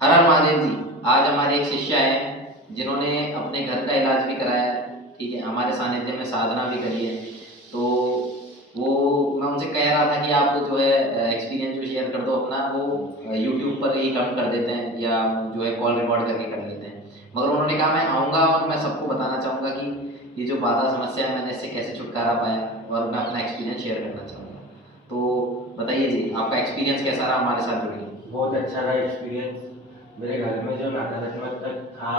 हर हर महादेव जी। आज हमारे एक शिष्य हैं जिन्होंने अपने घर का इलाज भी कराया है। ठीक है, हमारे सानिध्य में साधना भी करी है। तो वो मैं उनसे कह रहा था कि आप जो है एक्सपीरियंस जो शेयर कर दो अपना, वो यूट्यूब पर ही कमेंट कर देते हैं या जो है कॉल रिकॉर्ड करके कर लेते हैं। मगर उन्होंने कहा मैं आऊँगा और मैं सबको बताना चाहूँगा कि ये जो बाधा समस्या है मैंने इससे कैसे छुटकारा पाया, और मैं अपना एक्सपीरियंस शेयर करना चाहूँगा। तो बताइए जी, आपका एक्सपीरियंस कैसा रहा हमारे साथ जुड़ के? बहुत अच्छा रहा एक्सपीरियंस। मेरे घर में जो नकारात्मक था,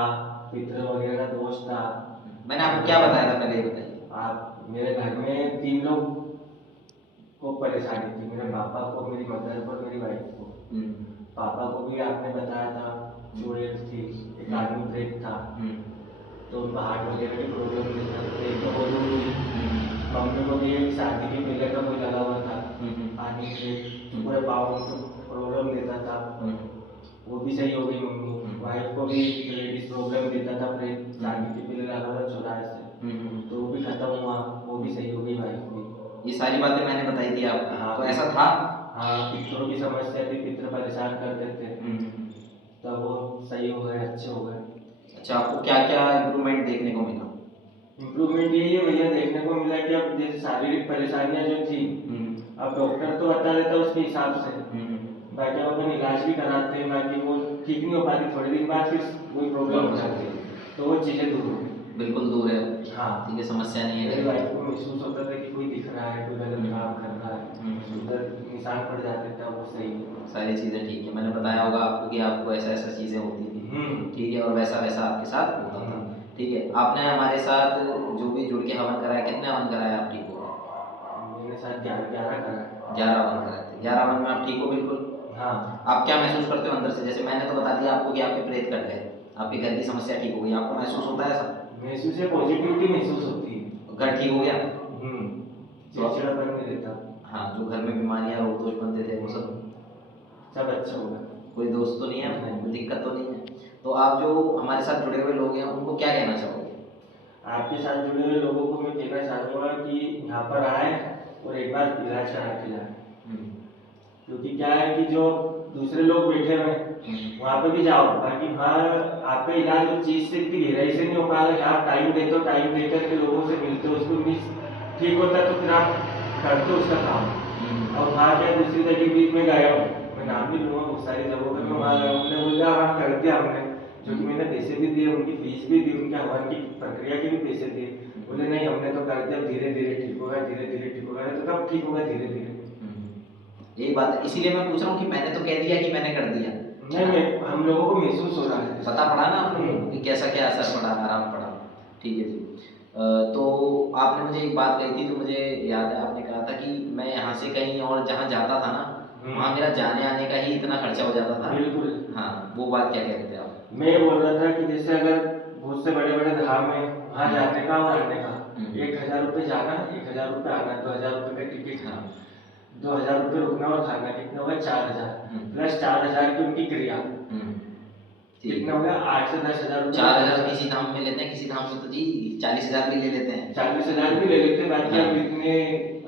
पितृ वगैरह का दोष था, मैंने आपको क्या जो बताया था पहले, ये बताइए। आप मेरे घर में 3 लोग को परेशानी थी, मेरे पापा को, मेरी मदर को और मेरी वाइफ को। हम्म। पापा को भी आपने बताया था, चोट थी, एक आदमी ब्रेक था, तो उनको हार्ट वगैरह की प्रॉब्लम थी, ब्रेक तो बहुत हुई। मम्मी को भी एक शादी के पहले का कोई लगा हुआ था, पानी ब्रेक पूरे पाँव को प्रॉब्लम देता था, वो भी सही हो गई मम्मी। वाइफ को भी लेडीज प्रॉब्लम देता था ब्रेक, शादी के पहले लगा हुआ 84 से, तो वो भी खत्म हुआ, वो भी सही हो गई वाइफ भी। ये सारी बातें मैंने बताई थी हाँ आपको, तो ऐसा था। हाँ, पितरों की समस्या थी, पितर परेशान करते थे, तब वो सही हो गए, अच्छे हो गए। अच्छा, आपको क्या क्या इम्प्रूवमेंट देखने को मिला? इम्प्रूवमेंट यही है भैया, देखने को मिला कि अब जैसे शारीरिक परेशानियां जो थी, अब डॉक्टर तो बता देता है उसके हिसाब से, बाकी अब अपन इलाज भी कराते हैं, बाकी वो ठीक नहीं हो पाती, थोड़े दिन बाद फिर वही प्रॉब्लम हो जाती है, तो वो चीज़ें दूर हो गई। बिल्कुल दूर है। हाँ, ठीक है, समस्या नहीं मेरी है। वाइफ को महसूस होता था कि कोई दिख रहा है, कोई गलत काम कर रहा है, उधर निशान पड़ जाते थे, वो सही है। सारी चीज़ें ठीक है, मैंने बताया होगा आपको कि आपको ऐसा ऐसा चीज़ें होती थी। ठीक है, और वैसा वैसा आपके साथ होता था। ठीक है, आपने हमारे साथ जो भी जुड़ के हवन कराया, कितने हवन कराए आप ठीक हो? मेरे साथ 11 करा है। 11 हवन कराए थे। 11 हवन में आप ठीक हो बिल्कुल? हाँ, आप क्या महसूस करते हो अंदर से? जैसे मैंने तो बता दिया आपको कि आपके प्रेत कट गए, आपके घर की समस्या ठीक हो गई, आपको महसूस होता है ऐसा? महसूस है, पॉजिटिविटी महसूस होती है। घर ठीक हो गया? तो चिड़चिड़ापन नहीं रहता। हाँ, जो घर में बीमारियां रोग दोष बनते थे वो सब? सब अच्छा होगा। कोई दोस्त तो नहीं है, नहीं। कोई दिक्कत तो नहीं है? तो आप जो हमारे साथ जुड़े हुए लोग हैं उनको क्या कहना चाहोगे? आपके साथ जुड़े हुए लोगों को मैं कहना चाहूँगा कि यहाँ पर आए और एक बार इलाज करा के जाए, क्योंकि क्या है कि जो दूसरे लोग बैठे हुए हैं वहाँ पे भी जाओ, बाकी वहाँ आपका इलाज उस चीज़ से इतनी गहराई से नहीं हो पाएगा। आप टाइम देते हो, टाइम देकर के लोगों से मिलते हो, उसको मिस ठीक होता है तो फिर आप करते हो उसका काम। और वहाँ क्या दूसरी जगह बीच में गया हो, मैं नाम नहीं लूँगा, बहुत सारी जगहों पर मैं वहाँ गया हूँ, उन्होंने बोला हाँ कर दिया हमने, जो कि मैंने पैसे भी दिए, उनकी फीस भी दी, उनके हवन की प्रक्रिया के भी पैसे दिए, बोले नहीं हमने तो कर दिया, धीरे धीरे ठीक होगा, धीरे धीरे ठीक होगा। तो कब ठीक होगा? धीरे धीरे। यही बात है, इसीलिए मैं पूछ रहा हूँ कि मैंने तो कह दिया कि मैंने कर दिया। नहीं मैं हम लोगों को महसूस हो रहा है, पता पड़ा ना आप लोगों को कि कैसा क्या असर पड़ा, आराम पड़ा। ठीक है जी। तो आपने मुझे एक बात कही थी जो मुझे याद है, आपने कहा था कि मैं यहाँ से कहीं और जहाँ जाता था ना, वहाँ मेरा जाने आने का ही इतना खर्चा हो जाता था। बिल्कुल। हाँ, वो बात क्या कह रहे थे आप? मैं बोल रहा था कि जैसे अगर बहुत से बड़े बड़े धाम है, वहाँ जाने का और आने का 1,000 रुपये जाना, 1,000 रुपये आना, 2,000 रुपये का टिकट, हाँ। 2,000 रुपये रुकना और खाना, कितना होगा? 4,000 प्लस 4,000 की उनकी क्रिया, कितना होगा? 8 से 10,000 रुपये। 4,000 किसी धाम में लेते हैं, किसी धाम में तो जी 40,000 भी ले लेते हैं। 40,000 भी ले लेते हैं, बाकी हाँ। अब इतने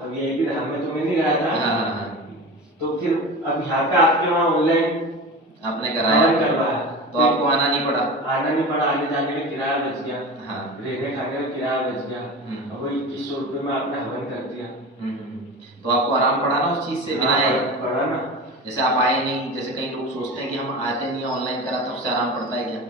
अब यही भी धाम में तो मैं नहीं गया था। हाँ। तो फिर अब यहाँ पे आपके वहाँ ऑनलाइन आपने कराया करवाया, तो आपको आना नहीं पड़ा। आना नहीं पड़ा, आने जाने का किराया बच गया, हाँ। रहने खाने का किराया बच गया, और वो 2,100 रुपये में आपने हवन कर दिया। तो आपको आराम पड़ा ना उस चीज़ से? बिना आए पड़ा ना। जैसे आप आए नहीं, जैसे कई लोग सोचते हैं कि हम आते नहीं, ऑनलाइन कराते हैं उससे आराम पड़ता है क्या?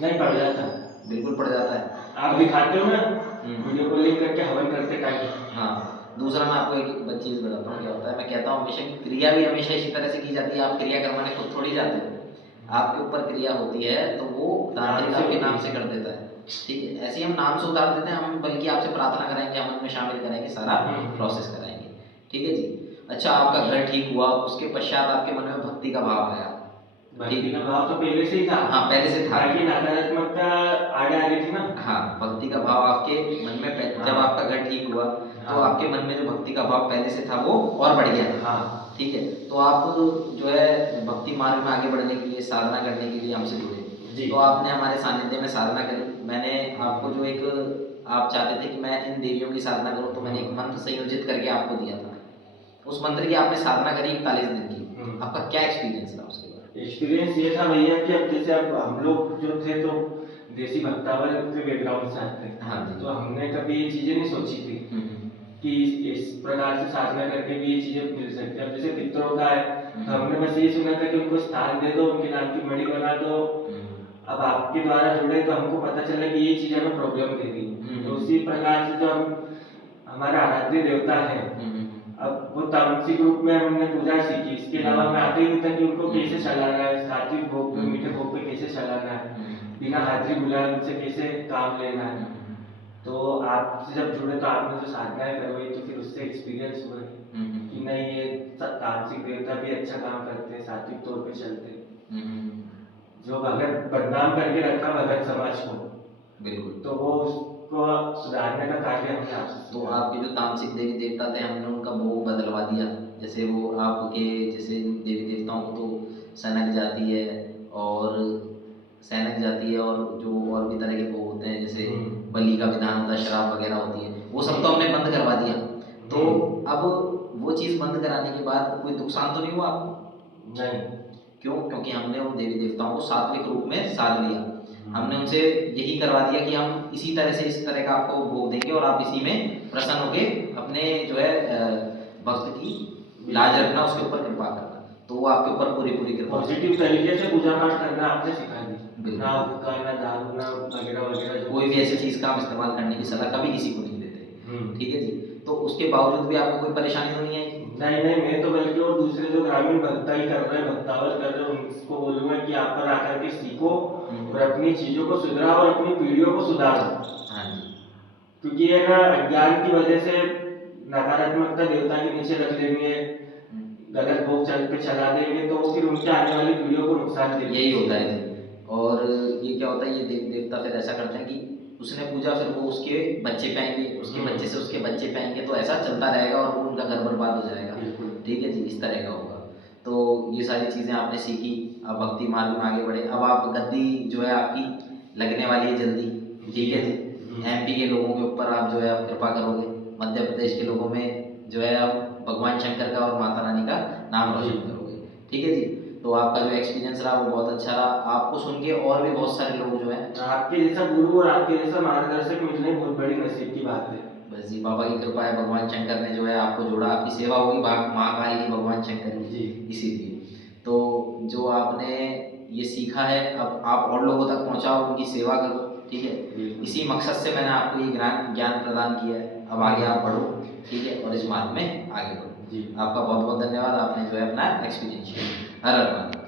नहीं पड़ जाता, बिल्कुल पड़ जाता है। आप दिखाते हो ना वीडियो कॉलिंग करके हवन करते टाइम। हाँ। दूसरा मैं आपको एक चीज़ बताता हूँ क्या होता है। मैं कहता हूँ हमेशा कि क्रिया भी हमेशा इसी तरह से की जाती है। आप क्रिया करवाने खुद थोड़ी जाते हो, आपके ऊपर क्रिया होती है तो वो तांत्रिक आपके नाम से कर देता है। ठीक है, ऐसे ही हम नाम से उतार देते हैं, हम बल्कि आपसे प्रार्थना कराएंगे, हम उनमें शामिल कराएंगे, सारा प्रोसेस कराएंगे। ठीक है जी। अच्छा, आपका घर ठीक हुआ, उसके पश्चात आपके मन में भक्ति का भाव आया? भक्ति का भाव तो पहले से ही था। हाँ, पहले से था। बाकी नकारात्मकता आड़े आ रही थी ना। हाँ, भक्ति का भाव आपके मन में जब आपका घर ठीक हुआ तो आपके मन में जो भक्ति का भाव पहले से था वो और बढ़ गया। हाँ। ठीक है, तो आप जो है भक्ति मार्ग में आगे बढ़ने के लिए, साधना करने के लिए हमसे जुड़े। तो आपने हमारे सानिध्य में साधना करी। मैंने आपको जो एक आप चाहते थे कि मैं इन देवियों की साधना करूं, तो मैंने एक मंत्र संयोजित करके आपको दिया था। उस मंत्र की आपने साधना करी 41 दिन की। आपका क्या एक्सपीरियंस था उसके बाद? एक्सपीरियंस ये था भैया कि अब जैसे अब हम लोग जो थे तो देसी भक्तावल के बैकग्राउंड से आते हैं। हाँ जी। तो हमने कभी ये चीजें नहीं सोची थी कि इस प्रकार से साधना करके भी ये चीजें मिल सकती है। अब जैसे पितरों का है तो हमने बस ये सुना था कि उनको स्थान दे दो, उनके नाम की मणि बना दो। अब आपके द्वारा जुड़े तो हमको पता चला कि ये चीज हमें प्रॉब्लम दे रही। तो उसी प्रकार से जो हम हमारा आराध्य देवता है, अब वो तामसिक रूप में हमने पूजा सीखी। इसके अलावा मैं आते ही नहीं था कि उनको कैसे चलाना है, सात्विक भोग पे, मीठे भोग पे कैसे चलाना है, बिना हाजिरी बुलाए उनसे कैसे काम लेना है। तो आपसे जब जुड़े तो आपने जो साधनाएं करवाई तो फिर उससे एक्सपीरियंस हुआ कि नहीं, ये तामसिक देवता भी अच्छा काम करते हैं, सात्विक तौर पे चलते हैं। जो भगत बदनाम करके रखा भगत समाज को, बिल्कुल, तो वो उसको सुधारने का कार्य हमने आपसे तो आपके जो तामसिक देवी देवता थे हमने उनका भोग बदलवा दिया। जैसे वो आपके जैसे देवी देवताओं को तो सनक जाती है और सैनक जाती है और जो और भी तरह के भोग होते हैं जैसे बलि का विधान होता है, शराब वगैरह होती है, वो सब तो हमने बंद करवा दिया। तो अब वो चीज़ बंद कराने के बाद कोई नुकसान तो नहीं हुआ आपको? नहीं। क्यों? क्योंकि हमने उन देवी देवताओं को सात्विक रूप में साध लिया। हमने उनसे यही करवा दिया कि हम इसी तरह से इस तरह का आपको भोग देंगे और आप इसी में प्रसन्न होके अपने जो है भक्त की लाज रखना, उसके ऊपर कृपा करना। तो वो आपके ऊपर पूरी पूरी कृपा पॉजिटिव तरीके से पूजा पाठ करना आपने सिखा दी। बिल्कुल। ना हुक्का, ना दारू, ना वगैरह वगैरह, कोई भी ऐसी चीज़ का हम इस्तेमाल करने की सलाह कभी किसी को नहीं देते। ठीक है जी। तो उसके बावजूद भी आपको कोई परेशानी तो नहीं आई? नहीं नहीं, मैं तो बल्कि और दूसरे जो ग्रामीण भक्ता ही कर रहे हैं, भक्तावल कर रहे हैं, उनको बोलूंगा कि आप पर आकर के सीखो और अपनी चीजों को सुधराओ और अपनी पीढ़ियों को सुधारो। हाँ जी। क्योंकि ये ना अज्ञान की वजह से नकारात्मकता देवता के नीचे रख लेंगे, गलत भोग चल पे चला देंगे, तो वो फिर उनके आने वाली पीढ़ियों को नुकसान देंगे। यही होता है जी। और ये क्या होता है, ये देवता फिर ऐसा करते हैं कि उसने पूजा, फिर वो उसके बच्चे पाएंगे, उसके बच्चे से उसके बच्चे पाएंगे, तो ऐसा चलता रहेगा और वो उनका घर बर्बाद हो जाएगा। ठीक है जी, इस तरह का होगा। तो ये सारी चीज़ें आपने सीखी, अब भक्ति मार्ग में आगे बढ़े। अब आप गद्दी जो है आपकी लगने वाली है जल्दी। ठीक है जी। MP के लोगों के ऊपर आप जो है आप कृपा करोगे, मध्य प्रदेश के लोगों में जो है आप भगवान शंकर का और माता रानी का नाम रोशन करोगे। ठीक है जी। तो आपका जो एक्सपीरियंस रहा वो बहुत अच्छा रहा। आपको सुन के और भी बहुत सारे लोग जो हैं, आपके जैसा गुरु और आपके जैसा मार्गदर्शक मिलने बहुत बड़ी नसीब की बात है। बस जी, बाबा की कृपा है, भगवान शंकर ने जो है आपको जोड़ा, आपकी सेवा होगी महाकाल की, भगवान शंकर की, इसीलिए। तो जो आपने ये सीखा है अब आप और लोगों तक पहुंचाओ, उनकी सेवा करो। ठीक है, इसी मकसद से मैंने आपको ये ज्ञान प्रदान किया है। अब आगे आप बढ़ो, ठीक है, और इस मार्ग में आगे बढ़ो। आपका बहुत बहुत धन्यवाद, आपने जो है अपना एक्सपीरियंस शेयर किया। हर हर महादेव।